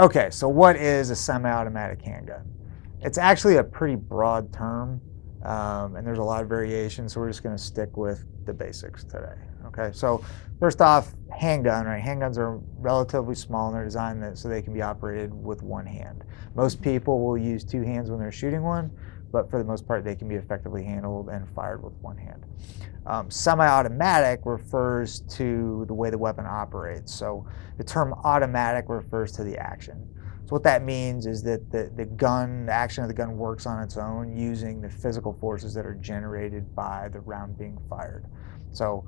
Okay, so what is a semi-automatic handgun? It's actually a pretty broad term, and there's a lot of variations, so we're just going to stick with the basics today. Okay, so first off, handgun, right? Handguns are relatively small and they're designed so they can be operated with one hand. Most people will use two hands when they're shooting one, but for the most part, they can be effectively handled and fired with one hand. Semi-automatic refers to the way the weapon operates. So the term automatic refers to the action. So what that means is that the action of the gun works on its own using the physical forces that are generated by the round being fired. So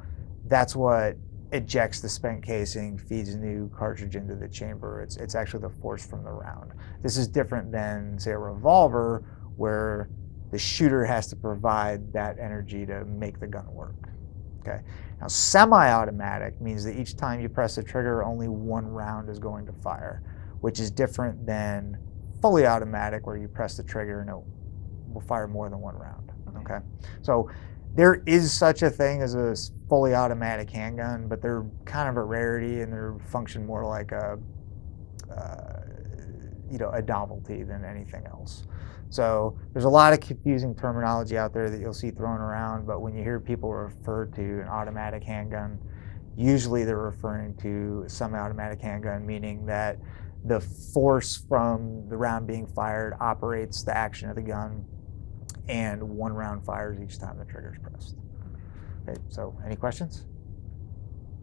that's what ejects the spent casing, feeds a new cartridge into the chamber. It's actually the force from the round. This is different than, say, a revolver, where the shooter has to provide that energy to make the gun work. Okay. Now, semi-automatic means that each time you press the trigger, only one round is going to fire, which is different than fully automatic, where you press the trigger and it will fire more than one round. Okay. So there is such a thing as a fully automatic handgun, but they're kind of a rarity and they function more like a novelty than anything else. So there's a lot of confusing terminology out there that you'll see thrown around, but when you hear people refer to an automatic handgun, usually they're referring to a semi-automatic handgun, meaning that the force from the round being fired operates the action of the gun, and one round fires each time the trigger is pressed. Okay, so any questions?